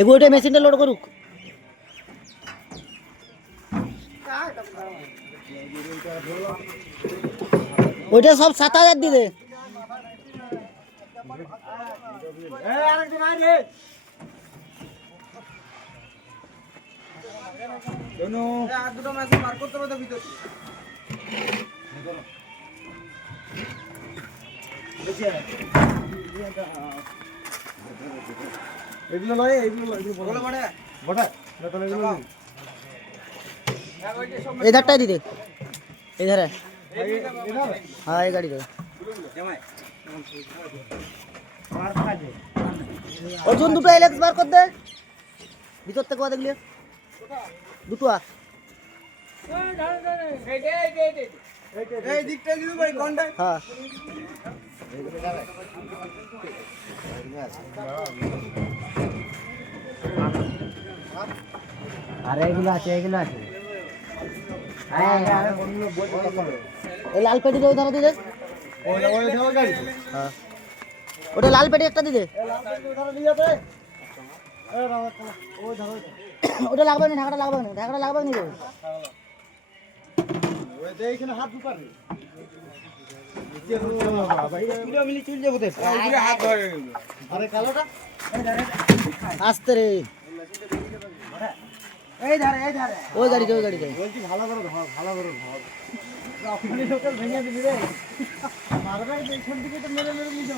এগুলোটা মেশিনটা লোড করুক। ওইটা সব 7,000 দিয়ে দে। इधरটাই দিদে इधर है। हाँ ये गाड़ी दे অর্জুন দুটো এলএক্স বার কর দে ভিতর থেকে ওয়া দেখলি দুটো এই দিকটা দিবি ভাই কোনটা হ্যাঁ আরে এগুলো আছে এই লাল পেটি দাও ধরো দিদে হ্যাঁ ওটা লাল পেটি একটা দিদে ওটা লাগবে না ঢাকাটা লাগবে না এইখানে হাত ঢুকাবে কিলো মিলি চুল যাবো তে হাত ধরে আরে কালোটা আস্তে রে এই ধারে ওই গাড়ি বলছি ভালো করে ধর আপনি লোকাল ভেঙে দিবি রে মারবে এইখান থেকে তো মেরে নিতে